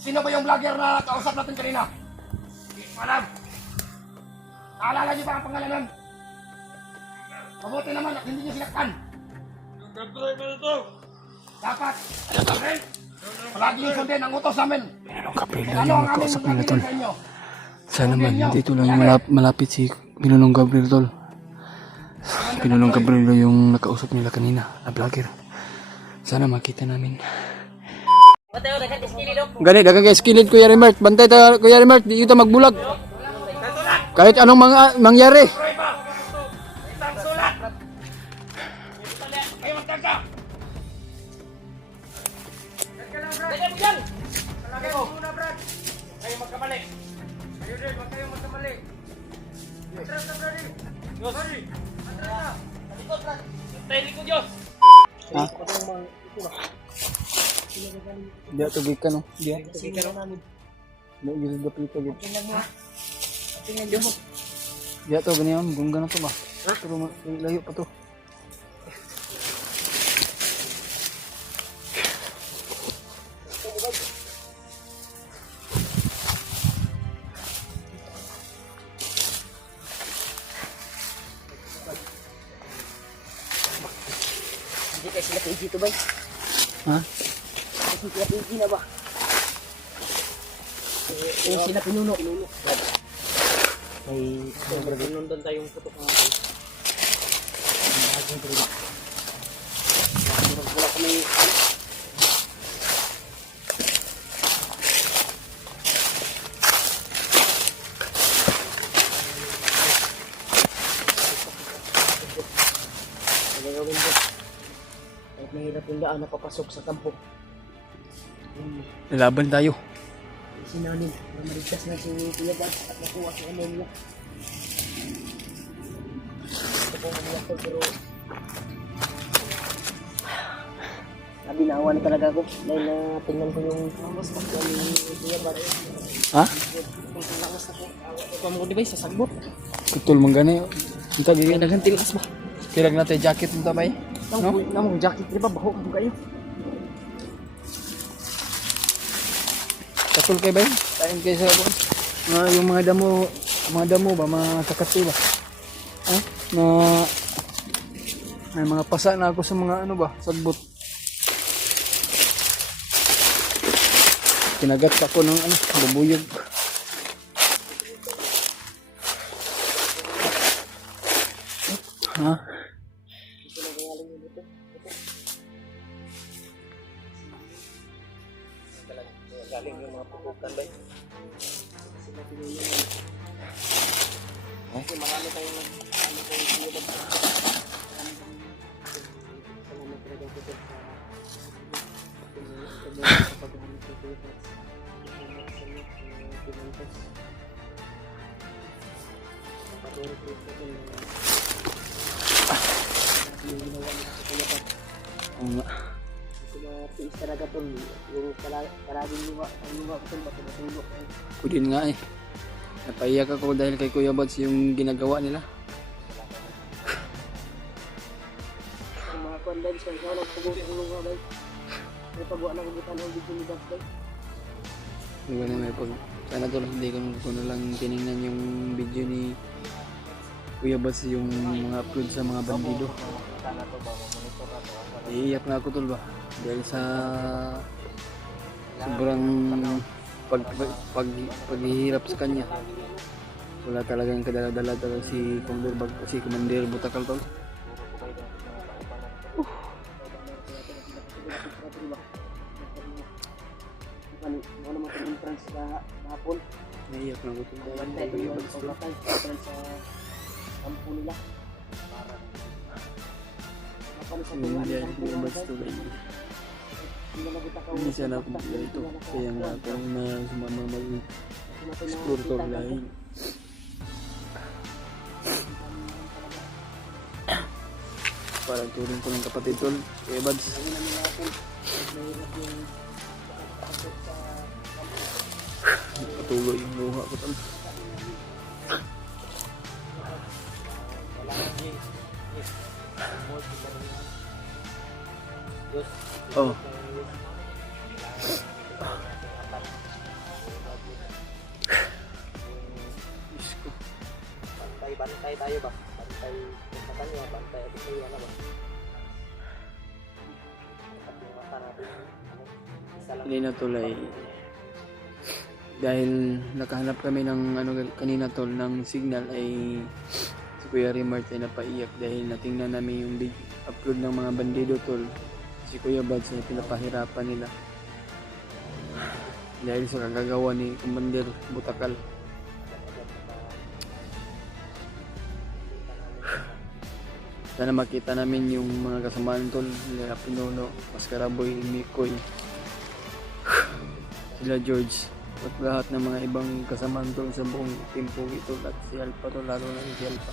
Sino ba yung vlogger na kausap natin kanina? Hindi ko alam. Naalala niyo ba ang pangalan nun? Mabuti naman at hindi niyo sinaktan. Yung driver ito. Dapat, palagi yung sundin ang utos namin. Minunong Gabriel Kung lang ano yung ang aming nakausap nila, tol. gagawin sa inyo. Sana man, dito lang yung malapit si Minunong Gabriel, tol. Minunong Gabriel lang yung nakausap nila kanina, na vlogger. Sana makita namin. Gani, dagang kay skilid, Kuya Remert. Bantay tayo, Kuya Remert. Di ito magbulag. Kahit anong mangyari. Isang sulat! Kayo magtagka! Ganyan mo yan! Palagay mo muna, Brad! Kayo magkamali! Kayo din, huwag kayong magkamali! Atras na, Brady! Diyos! Atras na! Talikod, Brad! Tayo likod, Diyos! Ha? Di ato gikan, no? Di ato Sige, namin. gikan dapito gid. Tingnan mo, ha? Tingnan Diyos mo. Di ato ganyan, gungga na to ba? Pero layo pa to. Hindi kayo sila PG to, bay? Ha? Kasi sila PG na ba? Yung sila pinuno. Ay, nandun tayong putok ng akin. Wala kami... Ano gawin ko? Kahit mahirap yung daan na papasok sa kampo. Laban tayo. Sinanin na marigtas na si Kuya Bad at nakuha si Amelia. Ito po kami ako pero nabinawan talaga ako dahil tingnan ko yung lamas na ni Kuya Bad. Ha? Yung lamas na ko. Ito mo di ba sa sagbot? Kutul manggani. Unta diri Kaya dagang tilas ba? kirag natin jacket unta bay. Namong jacket di ba baho ko kayo? Katul kay bay. Tayo kay sa yung mga damo ba mga kakati ba? Ha? Na may mga pasa na ako sa mga ano ba, sagbot. Kinagat ako ng ano, bubuyog. Ha? Galing yung mga pupukan ba? Kasi marami tayong ano tayong Kuya Bad. Salamat talaga po sa paghahanap ng Kuya Bad. Patuloy po sa yung ginawa nito sa Kuya Bad. Oo nga. Sila tiis talaga po yung palaging luwa ang luwa ko ba matulog. Ako din nga eh. Napaiyak ako dahil kay Kuya Bads yung ginagawa nila. Ang mga kondens sa ikaw nagpagod ang luwa ba? May pagwa na kubutan ang video ni Bad ba? Diba na may pag... Sana to lang, hindi ko na lang tinignan yung video ni Kuya Bads yung mga upload sa mga bandido. Sana to ba monitor na to. Iiyak na ako tol ba? Dahil sa sobrang paghihirap sa kanya. Wala talagang kadala-dala talaga si Commander Butakal tol. Ano naman ang entrance sa hapon? Naiiyak na ako tol. Bantay ko yung entrance sa kampo nila. Hindi yan Kuya Bads tol. Hindi sana ako ito. Kaya nga ako na sumama mag-explore tol dahil parang turing ko ng kapatid tol. Kuya Bads. Patuloy yung luha ko tol. Oh. bantay tayo ba? Bantay sa kanya, bantay at ito ano ba? At yung mata natin, ano, isa lang. Kanina tol ay dahil nakahanap kami ng ano kanina tol ng signal ay si Kuya Rimart ay napaiyak dahil natingnan namin yung upload ng mga bandido tol. Si Kuya Bads ay pinapahirapan nila dahil sa kagagawa ni Commander Butakal. Sana makita namin yung mga kasamaan tol nila Pinuno, Mascaraboy, Mikoy, sila George at lahat ng mga ibang kasamaan tol sa buong team po ito at si Alpha tol, lalo na si Alpha.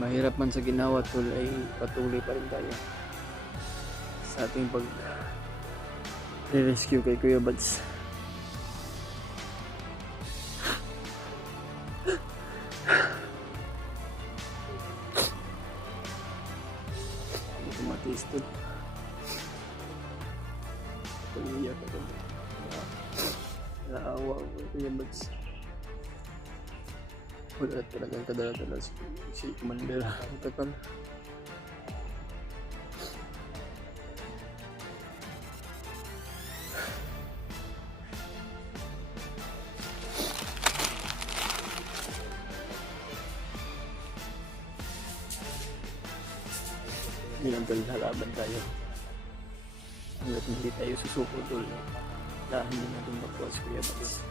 Mahirap man sa ginawa tol ay patuloy pa rin tayo sa ating pag rescue kay Kuya Bads. Matiis tol. Pag-iiyak ako. Naawa ako kay Kuya Bads. Wala talagang kadala-dala si Commander Butakal. Hindi lang tol, halaban tayo. Hanggat hindi tayo susuko tol, dahil hindi natin makuha si Kuya Bads.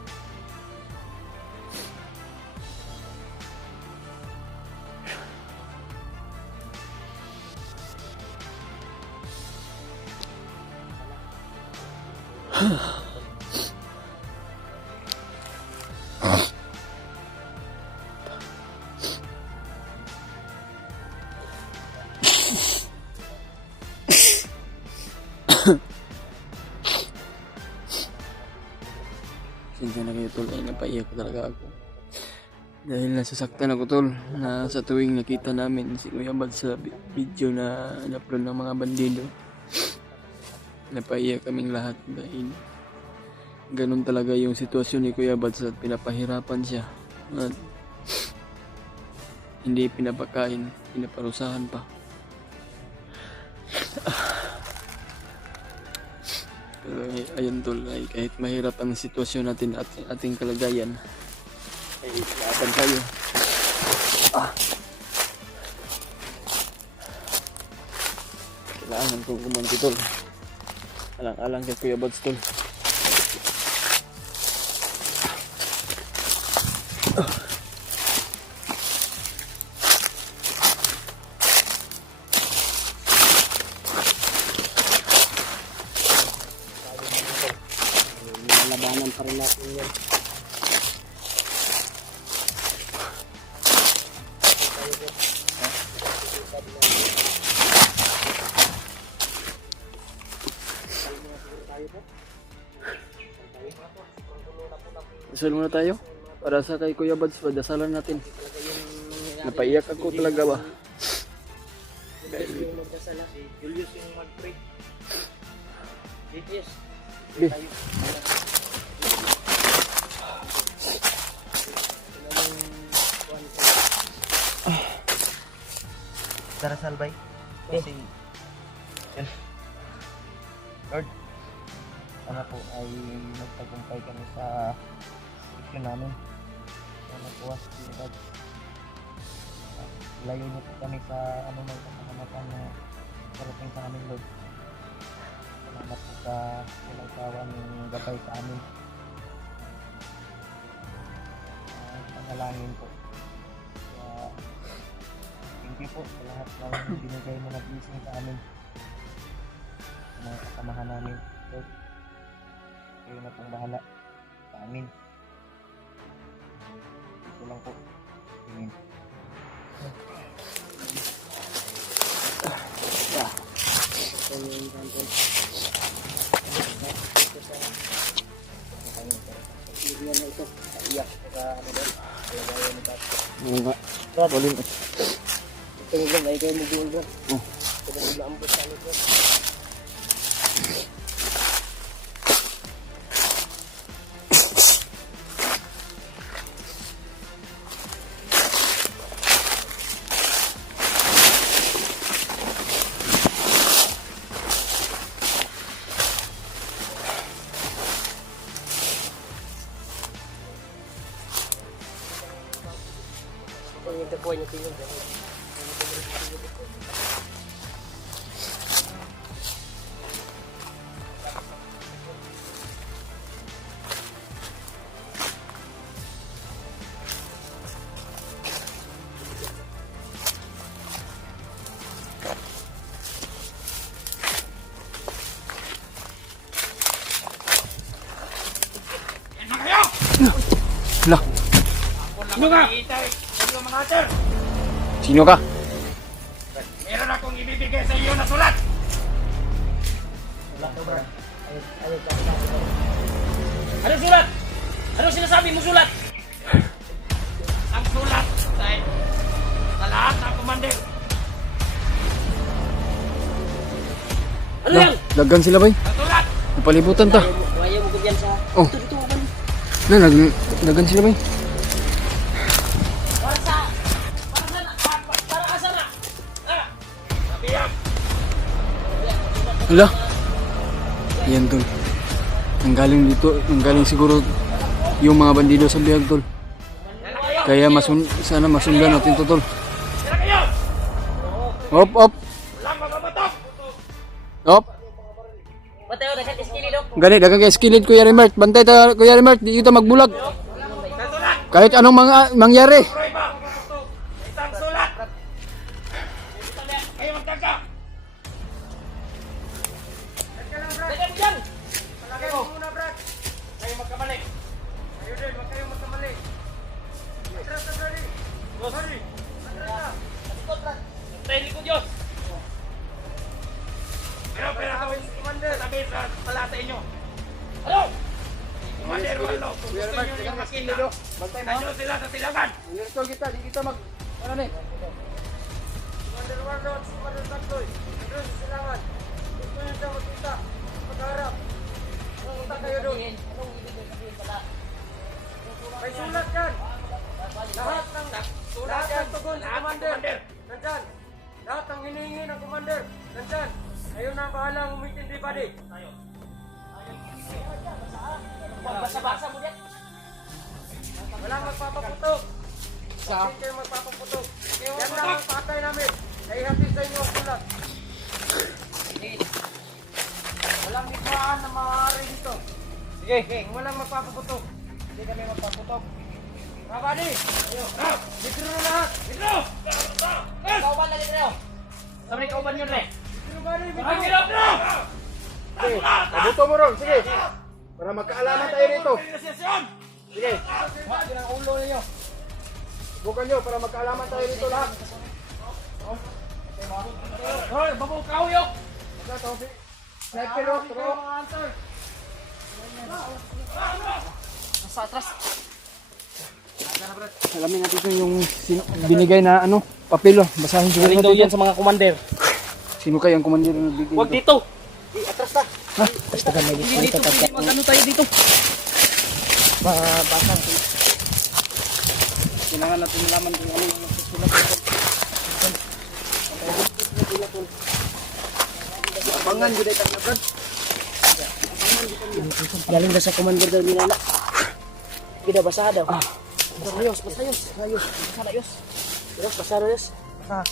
Sinta na kayo tol, ay napaiyak talaga ako dahil nasasaktan ako tol na sa tuwing nakita namin si Kuya Bads sa video na in-upload ng mga bandido, napaiyak kaming lahat dahil ganun talaga yung sitwasyon ni Kuya Bads at pinapahirapan siya at hindi pinapakain, pinaparusahan pa. Pero ayun tol, ay kahit mahirap ang sitwasyon natin at ating kalagayan ay laban tayo. Kailangan kong kumanti tol, alang-alang kay Kuya Bads tol. Labanan pa rin natin yan. Dasal muna tayo para sa kay Kuya Bads, dasalan natin. Napaiyak ako talaga ba? Yung magdasala si Julius yung mag-pray. GPS. Bi. Darasal bay. Kasi yan. Lord, sana po ay magtagumpay kami sa mission namin. Sana po was God. Layo niyo po kami sa ano man kasamakan na parating sa amin, Lord. Salamat po sa pinagsawa ng gabay sa amin. Panalangin po. Kaya thank you po sa lahat ng binigay mo na blessing sa amin. Sa mga kasamahan namin, Lord. Kayo na pong bahala sa amin. Ito lang po. Amen. Boleh. Tunggu lagi kayak mobil bro. Sudah diambut kali bro. dakuha niyo tingin. Hala, Sino ka? Sino mga hunter? sino ka? Meron akong ibibigay sa iyo na sulat. Ano sulat? Ano sinasabi mo sulat? Ang sulat sa lahat ng commander. Ano yan? Dagan sila bay. Ang sulat! Napalibutan ta. Kaya mo ganyan sa... Oh. Dagan sila bay. Para sa... Para asa na? Ah! Sabihan! Hala. Yan tol. Ang galing dito, ang galing siguro yung mga bandido sa biyag tol. Kaya sana masundan natin to tol. Sila kayo! Op, op, Walang magabatok! op. Mateo, dagat iskili dok. Gani, dagang kay skilled Kuya Remart. Bantay ta Kuya Remart, di kita magbulag. Kahit anong mangyari. Proy ba? Isang sulat! Kayo magkaka! Dagan mo dyan! Palagay mo muna, Brad! Kayo magkamali! Kayo din, huwag kayong magkamali! Atras na, Brady! Brady! Atras na! Likod, Brad! Tayo likod, Diyos! Pero kawin si Commander! Sabi sa pala sa inyo! Ano? Commander, walo! Kung gusto nyo yung makita, nanyo sila sa silangan! Tol kita, di kita mag ano ni? Commander Warlord, Commander Takloy, nandun sa silangan. Gusto nyo siya makita, magharap. Pumunta kayo doon. May sulat yan. Lahat ng tugon sa Commander. Nandyan. Lahat ng hinihingi ng Commander. Nandyan. Ayun na ang bahalang umintindi pa di. Basa-basa mo yan. Walang magpapaputok. Hindi kayo magpapaputok. Yan lang ang patay namin. Naihatid sa inyo ang sulat. Walang likwaan na maaari dito. Sige. Walang magpapaputok. Hindi kami magpaputok. Kabadi! Litro na lahat! Litro! Kauban na litro! Sabi ni kauban yun, Re! Litro ba rin? Litro! Sige, abuto mo ron, sige. Para magkaalaman tayo rito. Sige. Bakit ang ulo ninyo? Bukan nyo para magkaalaman tayo rito lahat. Hoy, babukaw yuk! Sniper rock, rock. Nasa atras. Alamin natin yung binigay na ano, papel. Basahin siguro Galing daw natin. yan sa mga commander. Sino kaya ang commander na nagbigay? Huwag dito! Atras na! Ha? Basta ka may Hindi dito, hindi magano tayo dito. Basang. Kailangan natin malaman kung ano yung susulat. Abangan gud ta na brad. Galing na sa commander daw nila na. Gida basa daw. Basayos, basayos. Basayos. Basayos. Basayos. Basa.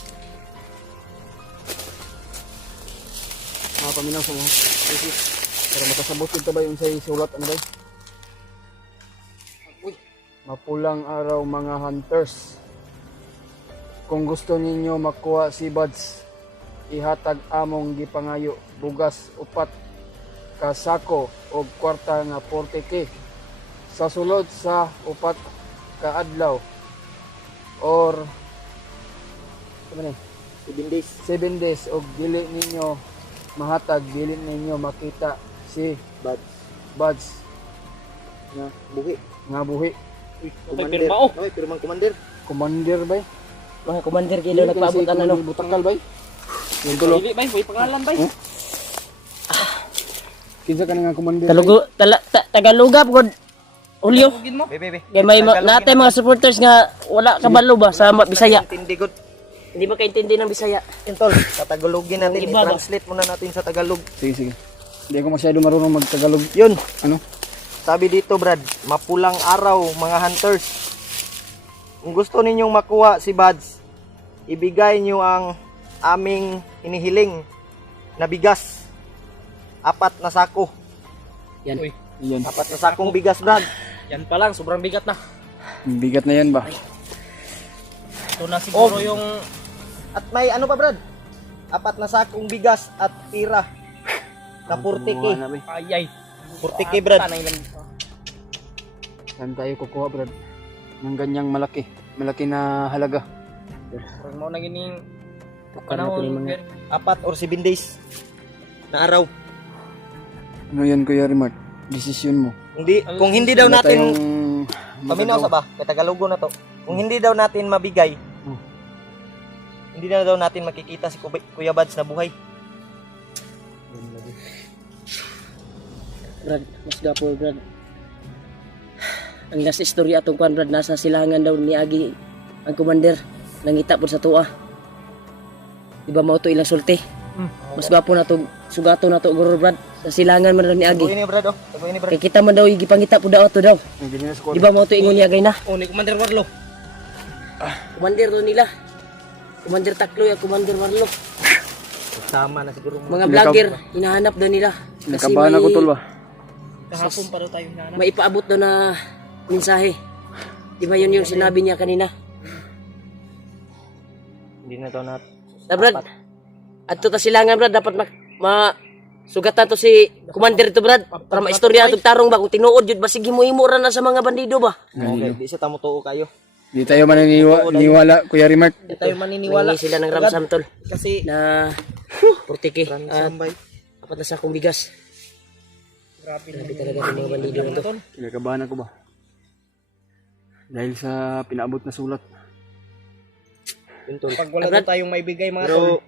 Mga paminaw sa mga. Para makasabot kita ba yung sa sulat ano ba? Mapulang araw mga hunters. Kung gusto ninyo makuha si Buds, ihatag among gipangayo bugas upat ka sako o kwarta nga 40k. Sa sulod sa upat ka adlaw or 7 days og dili ninyo mahatag, dili ninyo makita si Buds nga buhi. Pirma oh. Oy, pirmang commander. Commander bay. Mga commander kayo nagpaabot ano. Butakal bay. Yung tulo. Dili bay, may pangalan bay. Kinsa ka nga commander? Tagalugap gud. Ulyo. Bebe. Kay may natay mga supporters nga wala kabalo ba sa Bisaya. Intindi good. Hindi makaintindi ng Bisaya. Intol, tatagologin natin. Iba ba? I-translate muna natin sa Tagalog. Sige. Hindi ako masyado marunong magtagalog. Yun. Ano? Sabi dito, Brad, mapulang araw mga hunters. Kung gusto ninyong makuha si Buds, ibigay nyo ang aming hinihiling na bigas. 4 na sako. Yan. Uy, Yan. 4 na sakong bigas, Brad. yan pa lang, sobrang bigat na. Bigat na yan ba? Ito na siguro yung... At may ano pa, Brad? 4 na sakong bigas at tira na 40k. Kumuha na, be. Ayay. 40k, Brad. Tanay lang. Saan tayo kukuha, Brad? Ng ganyang malaki. Malaki na halaga. Parang mo na gining... Tukar na po yung mga... 4 or 7 days na araw. Ano yan, Kuya Rimart? Desisyon mo. Kung hindi daw Wala natin tayong paminaw sa ba? Kay Tagalogo na to. Kung hindi daw natin mabigay, Hmm. hindi na daw natin makikita si Kuya Buds na buhay. Brad, mas gapo Brad. Ang last story atong kuan Brad, nasa silangan daw ni Agi ang commander nangita po sa tuwa. Diba mao to ilang sulti? Mas gapo na to, sugato na to guro Brad. Sa silangan man daw ni Tagoy Agi. ni Brad, oh. Tagoy ni Brad. Kay kita man daw gipangita po daw to daw. Ang ganyan sa Diba mao to ingon ni Agay na? Oh, ni Commander Warlo. Commander to nila. Commander Takloy at Commander Marlo. Sama na siguro mo. Mga vlogger, hinahanap daw nila. Kasi Nakabahan ako, tol ba? Kahapon pa daw tayo hinahanap. may ipaabot daw na mensahe. Di ba yun yung sinabi niya kanina? Hindi na daw natin. Na Brad, at to ta silangan Brad, dapat sugatan to si Commander to Brad. Para maistorya itong tarong ba, kung tinuod yun ba, sige mo imura na sa mga bandido ba? Okay, di sa tamo tuo kayo. Di tayo maniniwala, Kuya Rimart. Hindi tayo maniniwala. Mangingi sila ng ramsam tol. Kasi Na 40k. Sambay. 4 na sakong bigas. grabe Grabe talaga yung mga bandido na to. Kinakabahan ako ba? Dahil sa pinaabot na sulat. Yun, tol. pag wala Brad, daw tayong maibigay mga Pero tol.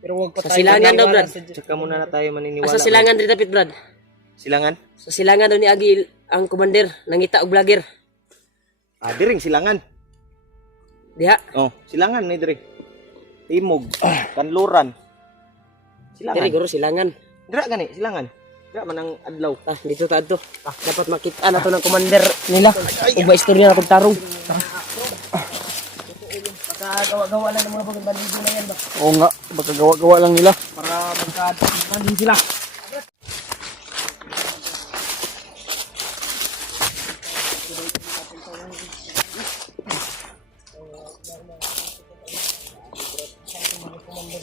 Pero wag pa sa tayo silangan daw, maniwala Brad. sa- tsaka muna na tayo maniniwala. Sa silangan din dapit Brad. Silangan? Sa silangan daw ni Agi ang Commander, nangita og vlogger. Diring silangan. Diha. Oh, silangan ni dire. Timog, Kanluran. Diri Silangan. guro silangan. Dira gani, silangan. Dira man ang adlaw. Dito ta adto. Dapat makita na to ng Commander nila. Ug maistorya na tong tarong. Gawa-gawa lang ng mga bagong bandido na yan ba? Oo nga, baka gawa-gawa lang nila. para magka-banding sila.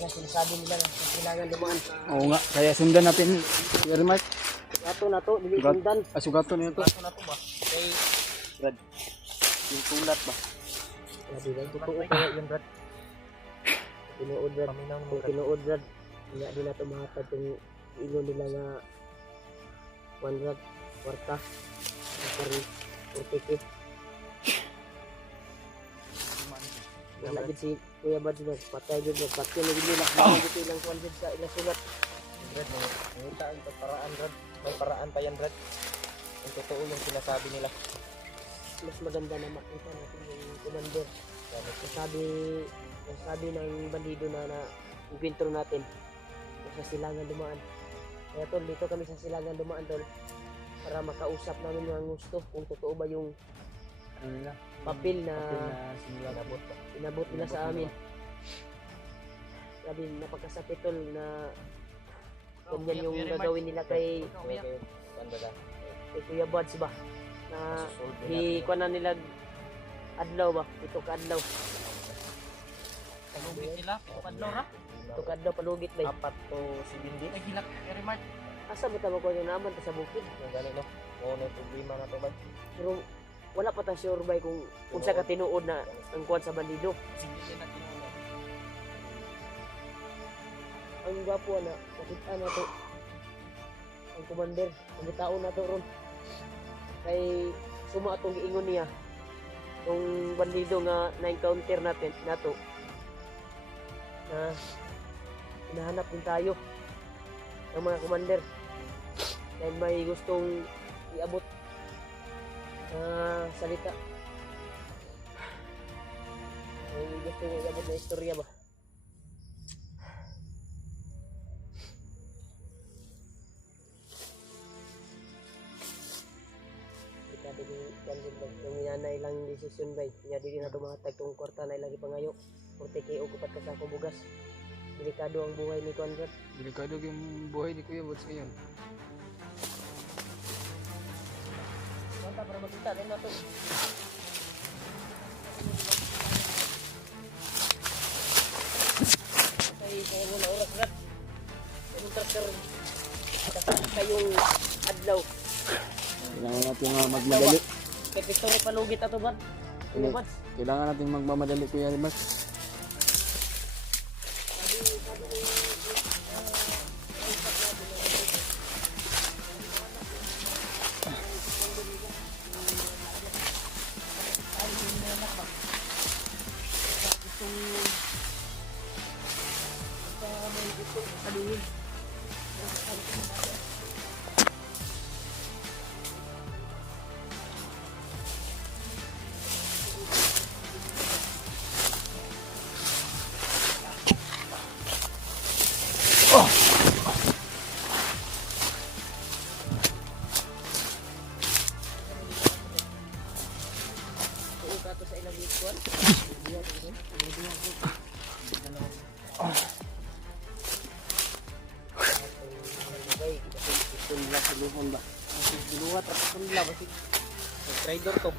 Sinasabi nila na kailangan dumaan. Oo nga, kaya sundan natin, Kuya Rimart. Ato na to, dili sundan. Asugato na ito. Brad. Yung sulat ba? Sabi lang totoo kaya yun Brad. Tinuod Brad. Kung tinuod Brad. Hindi din nato mahatag kung ingon nila nga 1 Brad. Kwarta. Sorry. 40k. Wala gid si Kuya Bad Brad. Patay gid Brad. Patay na gid nila. Dito ilang 100 sa ilang sulat. Brad, ngita ang paraan, Brad. May paraan pa yan, Brad. Yung totoo yung sinasabi nila. Mas maganda na makita natin yung commander. Sabi ng bandido na encuentro natin sa silangan dumaan. Kaya tol, dito kami sa silangan dumaan tol para makausap namin yung gusto kung totoo ba yung Ano nila? papel na Inabot nila sa amin. Sabi, napakasakit tol na ganyan yung gagawin nila kay Kuya Buds ba? Na ikuan na nila adlaw ba? Ito ka adlaw. Palugit nila, padlaw ra. Ito ka adlaw palugit ba? 4 to 7 days. Ay gilak, very much. Asa ba tama ko yung naman sa bukid? Yung gani, no? Oo, may problema na to, Brad. Pero wala pa ta sure ba kung unsa ka tinuod na ang kuan sa bandido. Sige din natin. Ang gwapo na nakita na to ang commander, ang tao na to ron. Kay suma atong giingon niya yung bandido nga na-encounter natin nato na hinahanap din tayo ng mga commander dahil may gustong iabot na salita, may gustong iabot na istorya ba. nato yung cancel bay. Yung inanay lang desisyon bay. Nya dili na to mahatag tong kwarta na ilang ipangayo. 40k og upat ka sa akong bugas. Delikado ang buhay ni Conrad. Delikado yung buhay ni Kuya Buds ngayon. Manta para makita din nato. Kay kung na oras rat. Yung tractor kayong adlaw. Kailangan natin magmadali. Kay Victory palugit ato ba? Ano ba? Kailangan natin magmamadali Kuya Rimar. Kato sa ilang likuan. Sunla sa luhon ba? Diluwat at sunla ba? Trader to.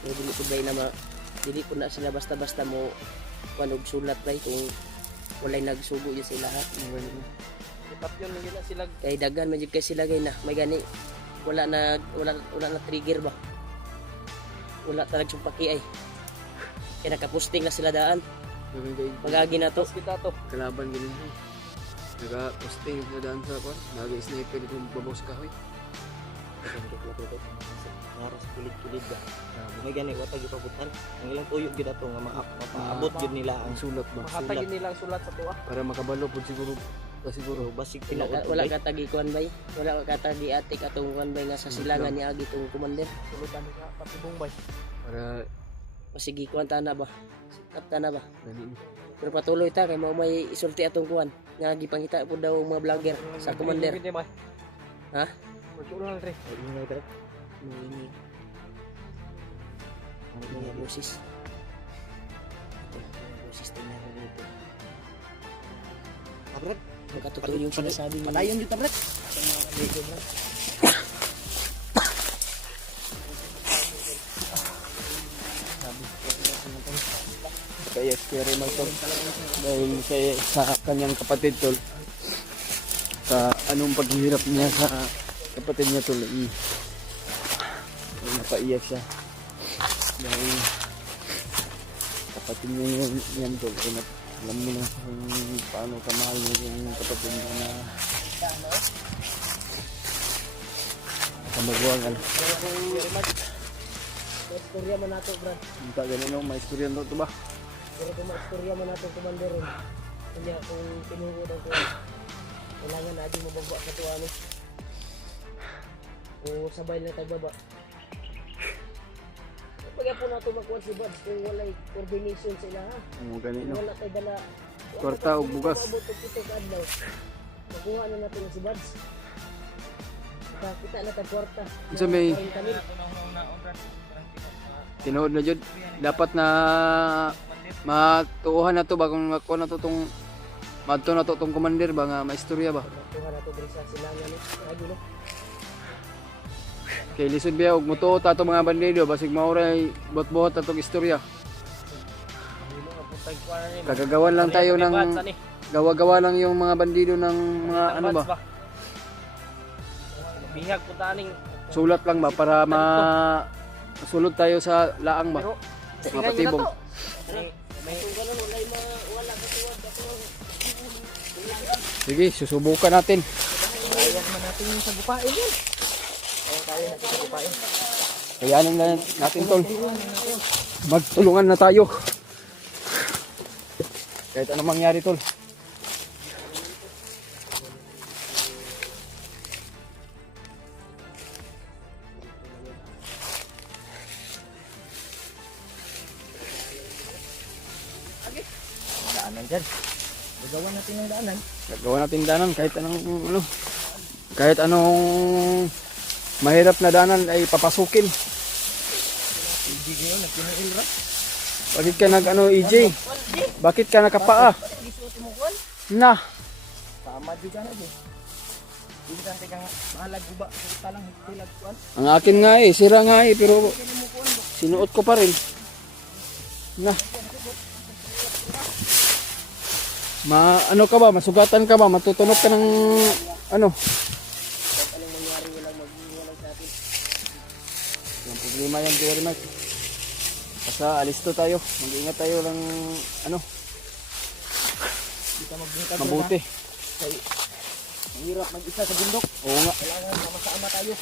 Dili ko bay na dili ko na sila basta-basta mo kunog sulat bay kung walay nagsugo yun sa lahat. Tapyon lang yun na sila. Kay dagan man jud kay sila gay na may gani wala na trigger ba. Wala talagang sumpaki ay. Kaya nakaposting na sila daan. Magagi na to. Kita to. Kalaban ganun. Naka-posting na daan sa kon. Nag-sniper itong babos kahoy. Maras kilid-kilid ba. May gani wa tagi pabutan. Ang ilang tuyo gid ato nga mapaabot gid nila ang Ang sulat ba? mahatag nila ang sulat sa tuwa. Para makabalo po siguro. Siguro. Basig Wala, wala katagi kuan bay. Wala katagi atik atong kuan bay nga sa silangan ni agi tong commander. sulutan ka patibong bay. Para Pasigi kuan tana ba? Sikap tana ba? ganin. Pero patuloy ta kay mao may isulti atong kuan. Nga gipangita po daw mga vlogger sa commander. Ha? Magtural re. Ingay tre. Ini. Ang mga boses. Boses tingnan mo dito. Abrat, Makatotoo yung sinasabi mo. padayon jud abrat. Kaya scary man to. Dahil sa kanyang kapatid tol. Sa anong paghihirap niya sa kapatid niya tol. Napaiyak siya. Dahil kapatid niya yan tol. Alam mo na kung paano kamahal mo yung kapatid niya na kamagwangan. May istorya man nato, brad. Hindi ganun no, may istorya na ito ba? Pero kung maistorya man nato commander ron. Kanya kung pinuho daw ko. Kailangan na di mabagwa sa tuwa ni. O sabay lang tagbaba. Pagka po nato makuha si Buds kung walay coordination sila ha. Ganun no. Wala tayo dala. Kwarta o bugas. Makuha na natin si Buds. Kita na tayo kwarta. Isa may tinuod na jud. Dapat na matuuhan na to bagong makuha na to tong madto na to tong commander ba nga maistorya ba. Makuha na to diri sa silangan ni. Lagi no. Kay lisod biya og mutuo ta to mga bandido basig mauray bot-bot ta tong istorya. Kagagawan lang tayo ng gawa-gawa lang yung mga bandido ng mga ano ba. Bihag po taning Sulat lang ba para masulod tayo sa laang ba. Mapatibong. Sige, susubukan natin. kaya man natin yung sagupain yan. Kaya natin sagupain. Kayanin na natin tol. Magtulungan na tayo. Kahit anong mangyari tol. Daanan dyan. Gagawa natin ng daanan. Gagawa natin danan kahit anong ano. Kahit anong mahirap na daanan ay papasukin. Bakit ka nag ano EJ? Bakit ka nakapaa? Na. Tama di ka na di. Hindi ka kang mahalag guba. Talang hilag kuan. Ang akin nga eh, sira nga eh, pero sinuot ko pa rin. Na. Ano ka ba? Masugatan ka ba? Matutunok ka ng ano? Anong mangyari, walang maghiwalay sa atin. Yung problema yan, very much. Basta alisto tayo. Mag-ingat tayo ng ano? Hindi ka magbunta. Mabuti. Mahirap mag-isa sa bundok. Oo nga. Kailangan sama-sama tayo.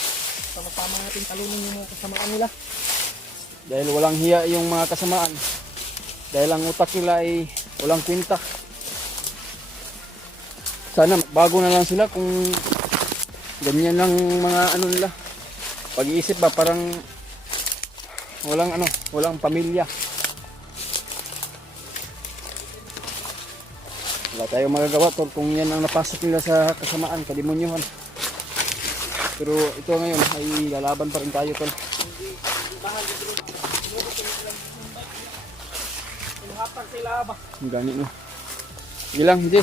Sama-sama natin talunin yung mga kasamaan nila. Dahil walang hiya yung mga kasamaan. Dahil ang utak nila ay walang kwenta. Sana bago na lang sila kung ganyan lang mga ano nila. Pag-iisip ba parang walang ano, walang pamilya. Wala tayong magagawa tol kung yan ang napasok nila sa kasamaan, kadimonyohan. Pero ito ngayon ay lalaban pa rin tayo tol. Hapag sila ba? Ang gani no. Gilang, Jay.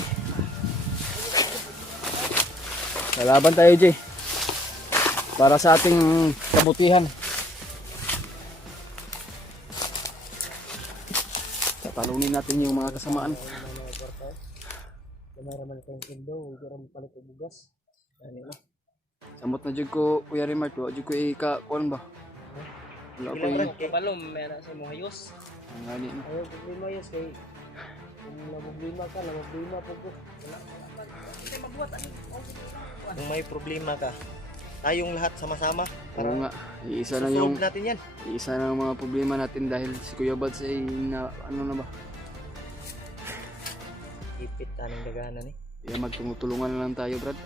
Lalaban tayo, Jay. Para sa ating kabutihan. Talunin natin yung mga kasamaan. Kameraman ko yung indo, hindi rin palit o bugas. Ano na? Samot na jud ko, Kuya Rimart. Wa jud ko ika-kuan ba? Wala ko yung... Kapalom, meron sa mo hayos. Ang gani no. Ayaw, problema yun kay kung nabublima ka, nabublima po ko. Kung may problema ka, tayong lahat sama-sama. Oo nga. Iisa na yung... Solve natin yan. Iisa na yung mga problema natin dahil si Kuya Bads ay na... Ano na ba? Ipit tanong daganan eh. Kaya magtulungan na lang tayo, Brad.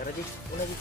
Tara di, una di.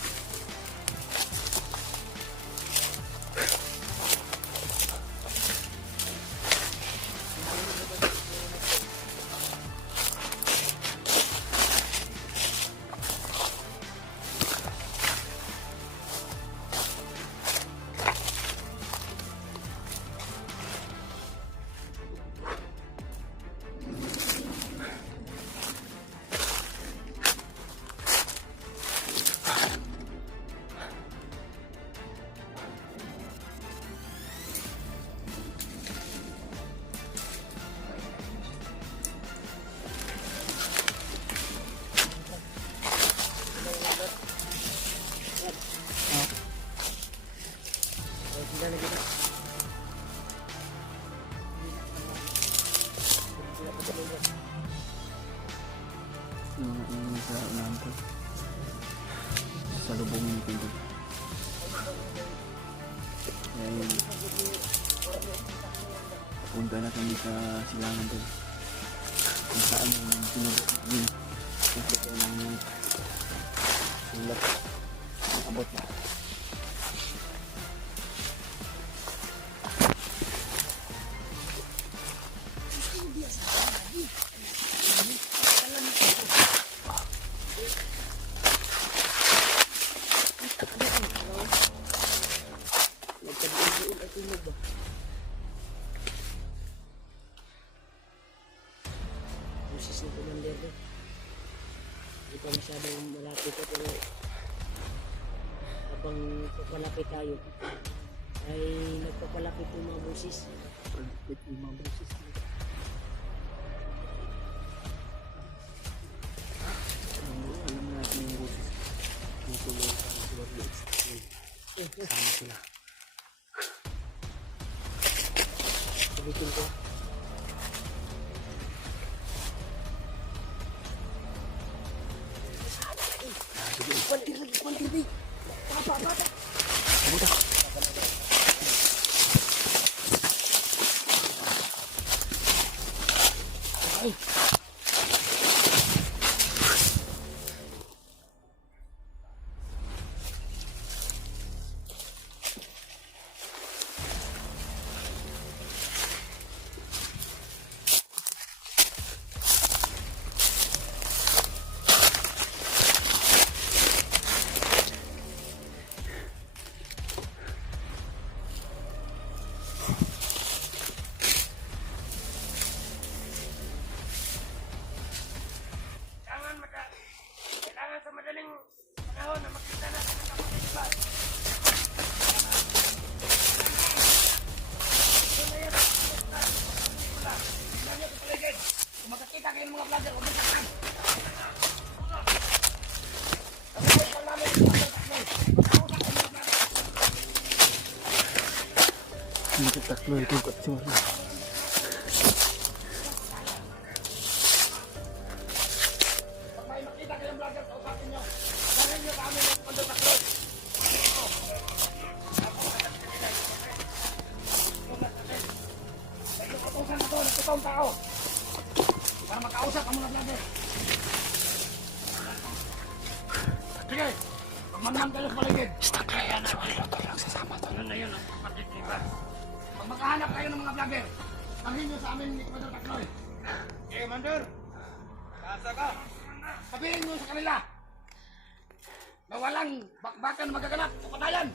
Yung sa unahan ko. Sa lubong yung pinto. Dahil punta na kami sa silangan doon. Kung saan yung pinag-in. Kasi ito lang yung sulat. Ang abot na. Busis ng commander doon. Hindi pa masyadong malapit ito, pero habang papalapit tayo ay nagpapalapit yung mga busis. Palapit yung mga busis. Alam natin yung busis. Yung tuloy para sila sama sila. Sabitin ko. panahon na makita natin ang kapatid ni Bad. Kung makakita kayo ng mga vlogger, huwag mo saktan. Nakataklo ito kat suara. Pag may makita kayong vlogger, kausapin nyo. Sabihin nyo sa amin yung pagdataklo. May utusan na to, ng totoong tao. Para makausap ang mga vlogger. Sige, pagmanman kayo sa paligid. Kaya na, yun na yun ang kapatid ni Bad. Pag makahanap kayo ng mga vlogger, sabihin nyo sa amin ni Commander Takloy. Okay, Commander. Kasa ka. Sabihin nyo sa kanila na walang bakbakan magaganap sa patayan.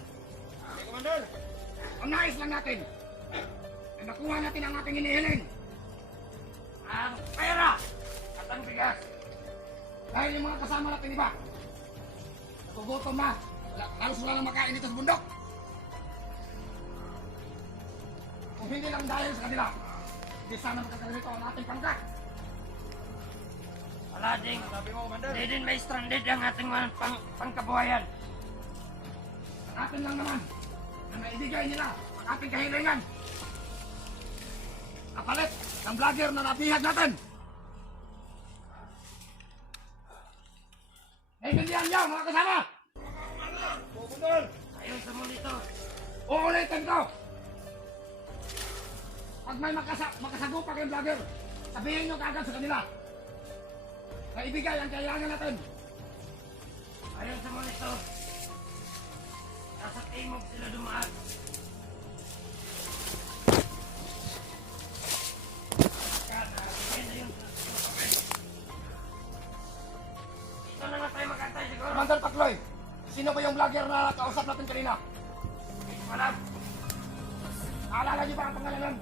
Okay, Commander. Ang nais lang natin ay makuha natin ang ating inihiling. Ang pera at ang bigas. Dahil yung mga kasama natin iba, nagugutom na. Halos wala nang makain dito sa bundok. Kung hindi lang dahil sa kanila, hindi sana magkakalito ang ating pangkat. Wala ding, hindi din may stranded ang ating mga pangkabuhayan. Ang atin lang naman, na naibigay nila ang ating kahilingan. Kapalit ng vlogger na nabihag natin. Naiintindihan niyo mga kasama? Ayun sa monitor. Uulitin ko. Pag may makasagupa kayong vlogger, sabihin nyo kaagad sa kanila na ibigay ang kailangan natin. Ayun sa monitor. Nasa timog sila dumaan. Ito na nga tayo magkantay siguro. Commander Takloy, sino ba yung vlogger na kausap natin kanina? Hindi ko alam. Naalala niyo ba ang pangalanan?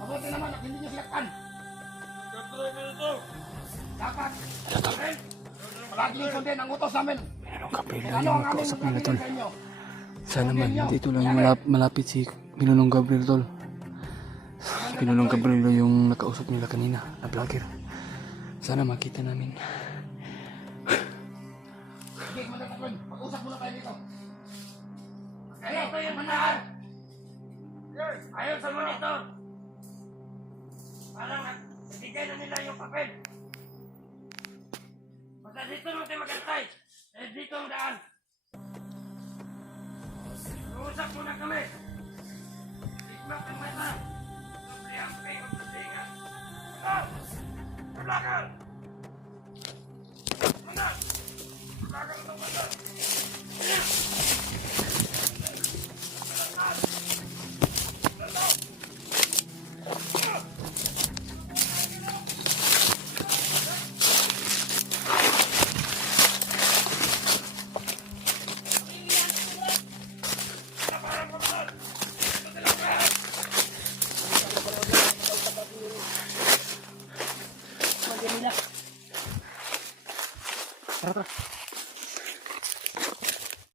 Mabuti naman at hindi niyo sinaktan. Dapat, palagi yung sundin ang utos namin. Mayroong kapila Ano yung ang aming makausap nila tol. sa inyo? Sana man dito lang yung malapit si Pinulong Gabriel tol. Si Pinulong Gabriel yung nakausap nila kanina na vlogger. Sana makita namin. Sige, Commander Takloy, mag-usap muna tayo dito. Kaya ito yung manahan. Ayun sa monitor. Parang nabigay na nila yung papel. Basta dito nung tayo magantay. Dito ang daan. Mag-usap muna kami. Sigmat ang mata. Sobre ang ping ang patingan. Belakang! Mana? Belakang ito, mana? Tara tara.